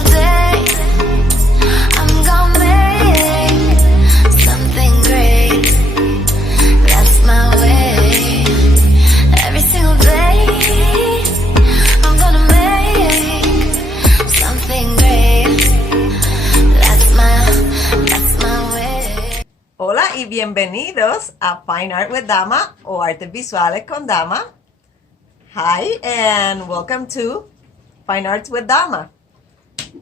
single day I'm gonna make something great. That's my way. Every single day I'm gonna make something great. That's my way. Hola y bienvenidos a Fine Art with Dama o Artes Visuales con Dama. Hi and welcome to Fine Arts with Dama.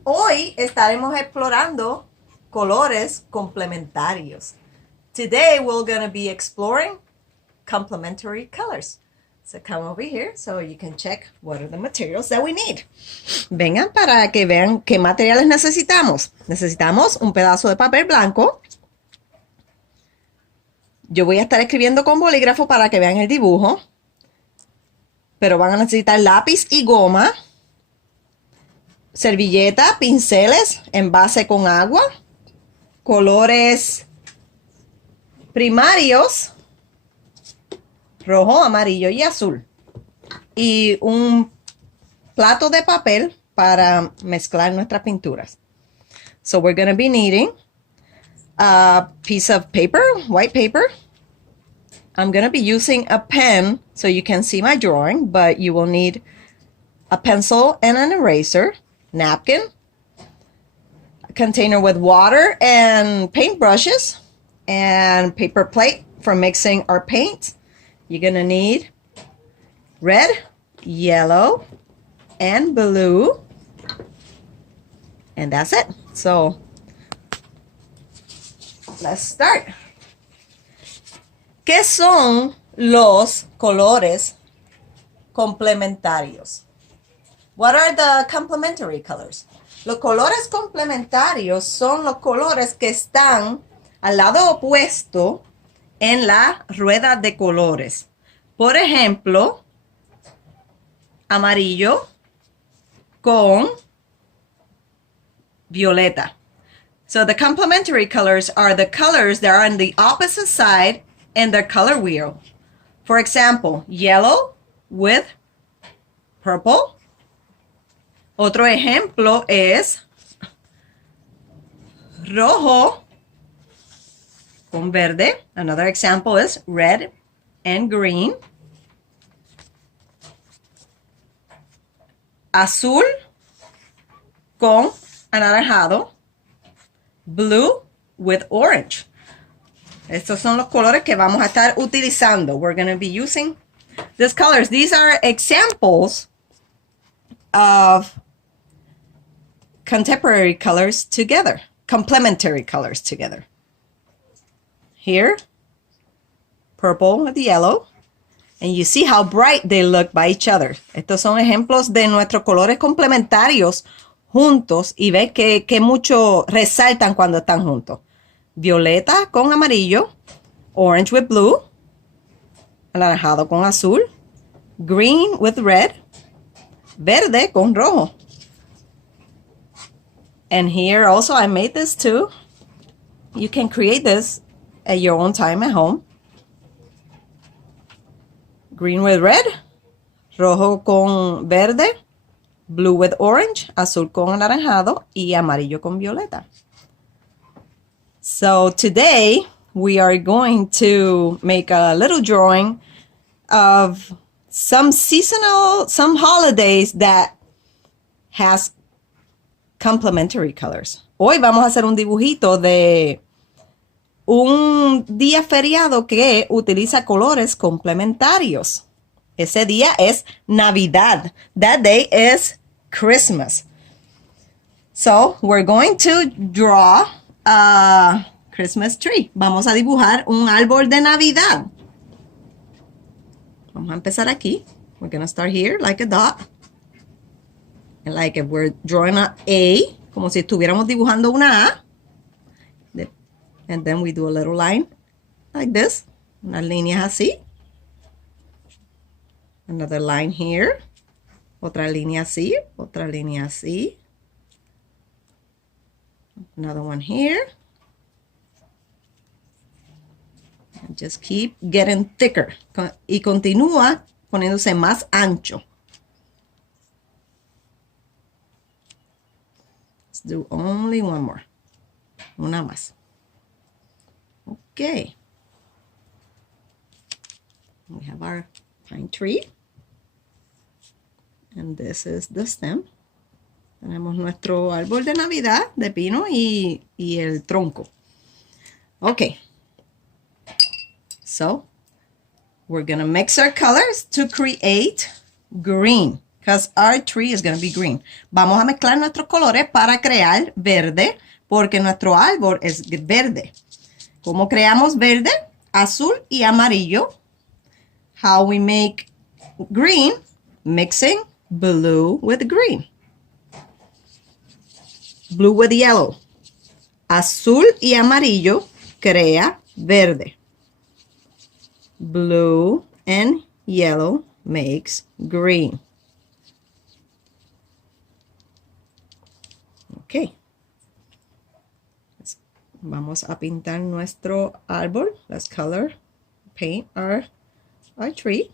Hoy estaremos explorando colores complementarios. Today we're going to be exploring complementary colors. So come over here so you can check what are the materials that we need. Vengan para que vean qué materiales necesitamos. Necesitamos un pedazo de papel blanco. Yo voy a estar escribiendo con bolígrafo para que vean el dibujo. Pero van a necesitar lápiz y goma, servilleta, pinceles, envase con agua, colores primarios, rojo, amarillo y azul. Y un plato de papel para mezclar nuestras pinturas. So we're going to be needing a piece of paper, white paper. I'm going to be using a pen so you can see my drawing, but you will need a pencil and an eraser, napkin, a container with water and paint brushes, and paper plate for mixing our paint. You're going to need red, yellow, and blue. And that's it. So let's start. ¿Qué son los colores complementarios? What are the complementary colors? Los colores complementarios son los colores que están al lado opuesto en la rueda de colores. Por ejemplo, amarillo con violeta. So the complementary colors are the colors that are on the opposite side in their color wheel. For example, yellow with purple. Otro ejemplo es rojo con verde. Another example is red and green. Azul con anaranjado. Blue with orange. Estos son los colores que vamos a estar utilizando. We're going to be using these colors. These are examples of contemporary colors together, complementary colors together. Here, purple with yellow. And you see how bright they look by each other. Estos son ejemplos de nuestros colores complementarios juntos y ve que mucho resaltan cuando están juntos. Violeta con amarillo, orange with blue, anaranjado con azul, green with red, verde con rojo. And here also I made this too. You can create this at your own time at home. Green with red, rojo con verde, blue with orange, azul con anaranjado y amarillo con violeta. So today we are going to make a little drawing of some holidays that has complementary colors. Hoy vamos a hacer un dibujito de un día feriado que utiliza colores complementarios. Ese día es Navidad. That day is Christmas. So we're going to draw a Christmas tree. Vamos a dibujar un árbol de Navidad. Vamos a empezar aquí. We're going to start here like a dot. And like if we're drawing a A, como si estuviéramos dibujando una A. And then we do a little line like this. Unas líneas así. Another line here. Otra línea así. Otra línea así. Another one here. And just keep getting thicker. Y continúa poniéndose más ancho. Let's do only one more. Una más. Okay. We have our pine tree. And this is the stem. Tenemos nuestro árbol de Navidad de pino y el tronco. Okay. So, we're going to mix our colors to create green. Because our tree is going to be green. Vamos a mezclar nuestros colores para crear verde. Porque nuestro árbol es verde. ¿Cómo creamos verde? Azul y amarillo. How we make green? Mixing blue with green. Blue with yellow. Azul y amarillo crea verde. Blue and yellow makes green. Okay. Vamos a pintar nuestro árbol. Let's paint our tree.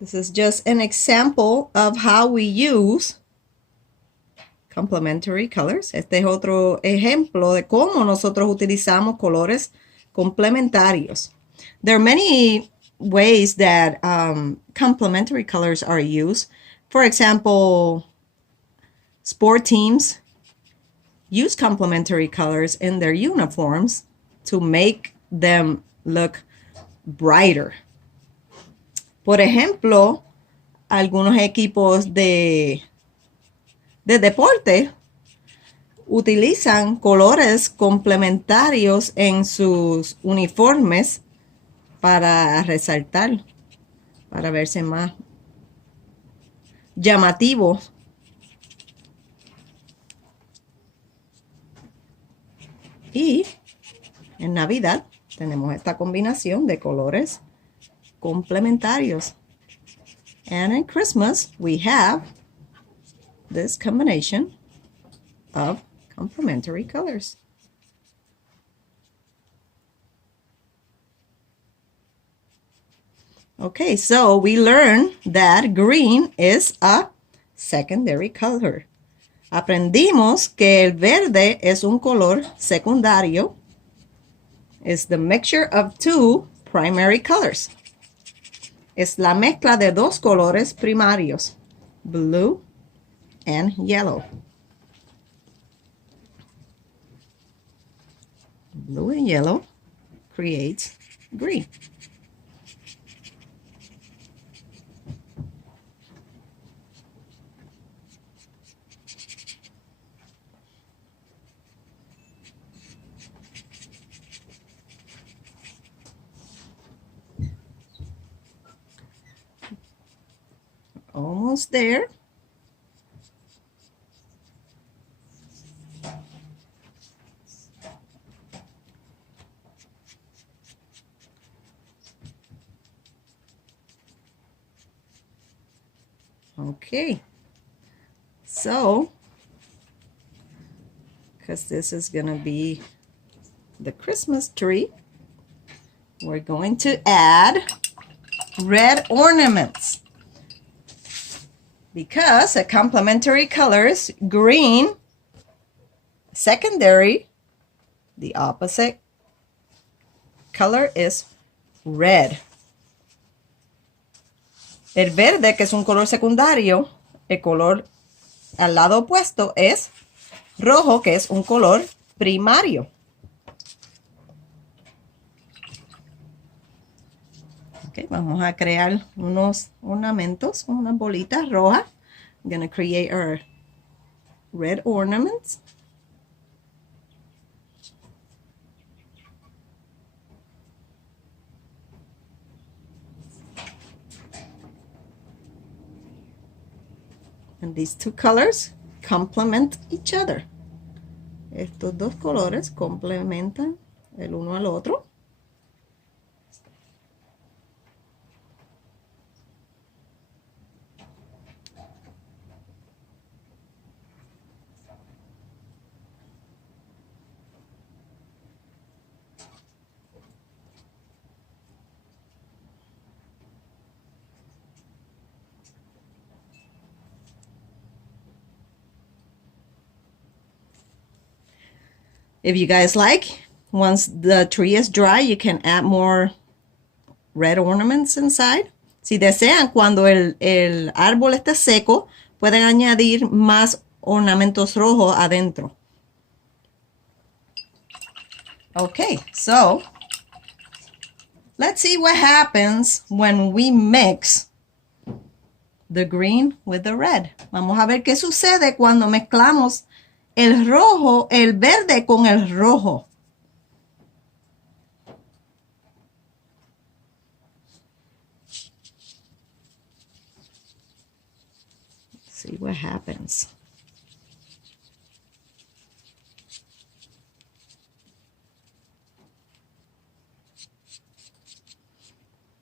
This is just an example of how we use complementary colors. Este es otro ejemplo de cómo nosotros utilizamos colores complementarios. There are many ways that complementary colors are used. For example, sport teams use complementary colors in their uniforms to make them look brighter. Por ejemplo, algunos equipos de deporte utilizan colores complementarios en sus uniformes para resaltar, para verse más llamativos. Y en Navidad tenemos esta combinación de colores complementarios. And in Christmas, we have this combination of complementary colors. Okay, so we learned that green is a secondary color. Aprendimos que el verde es un color secundario. It's the mixture of two primary colors. Es la mezcla de dos colores primarios, blue and yellow. Blue and yellow creates green. Almost there. Okay, so because this is going to be the Christmas tree, we're going to add red ornaments. Because a complementary colors, green, secondary, the opposite color is red. El verde, que es un color secundario, el color al lado opuesto es rojo, que es un color primario. Okay, vamos a crear unos ornamentos, unas bolitas rojas. I'm going to create our red ornaments. And these two colors complement each other. Estos dos colores complementan el uno al otro. If you guys like, once the tree is dry, you can add more red ornaments inside. Si desean, cuando el árbol esté seco, pueden añadir más ornamentos rojos adentro. Okay, so let's see what happens when we mix the green with the red. Vamos a ver qué sucede cuando mezclamos el rojo, el verde con el rojo. Let's see what happens.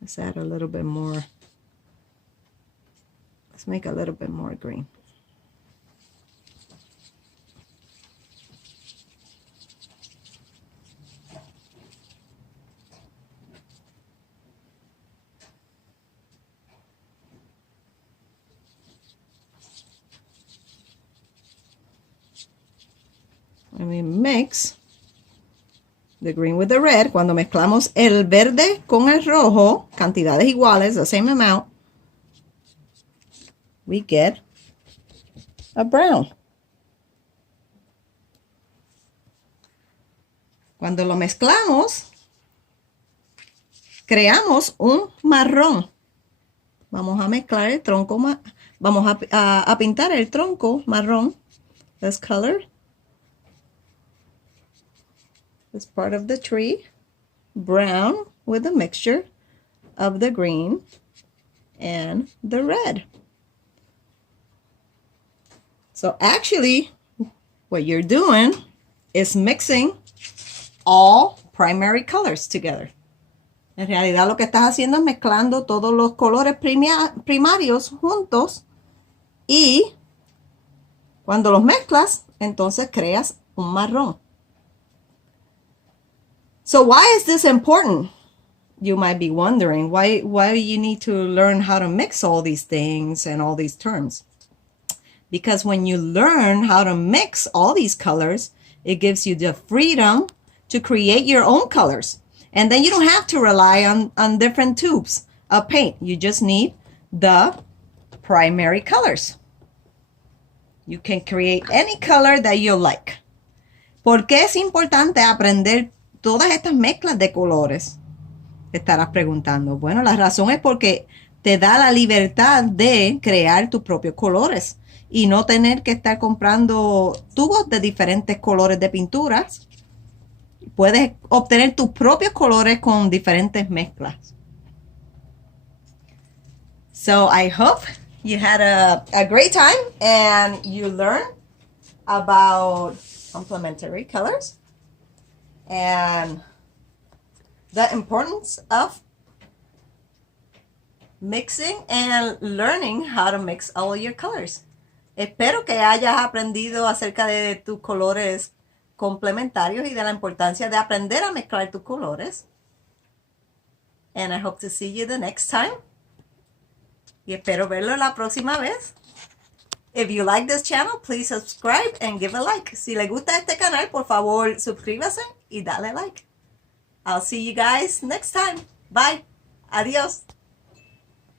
Let's add a little bit more. Let's make a little bit more green. When we mix the green with the red, cuando mezclamos el verde con el rojo, cantidades iguales, the same amount, we get a brown. Cuando lo mezclamos, creamos un marrón. Vamos a mezclar el tronco, vamos a pintar el tronco marrón. Let's color this part of the tree brown with a mixture of the green and the red. So actually, what you're doing is mixing all primary colors together. En realidad lo que estás haciendo es mezclando todos los colores primarios juntos, y cuando los mezclas, entonces creas un marrón. So why is this important? You might be wondering why you need to learn how to mix all these things and all these terms. Because when you learn how to mix all these colors, it gives you the freedom to create your own colors. And then you don't have to rely on different tubes of paint. You just need the primary colors. You can create any color that you like. ¿Por qué es importante aprender todas estas mezclas de colores? Te estarás preguntando. Bueno, la razón es porque te da la libertad de crear tus propios colores y no tener que estar comprando tubos de diferentes colores de pinturas. Puedes obtener tus propios colores con diferentes mezclas. So I hope you had a great time and you learned about complementary colors and the importance of mixing and learning how to mix all your colors. Espero que hayas aprendido acerca de tus colores complementarios y de la importancia de aprender a mezclar tus colores. And I hope to see you the next time. Y espero verlo la próxima vez. If you like this channel, please subscribe and give a like. Si le gusta este canal, por favor, suscríbase y dale like. I'll see you guys next time. Bye. Adiós.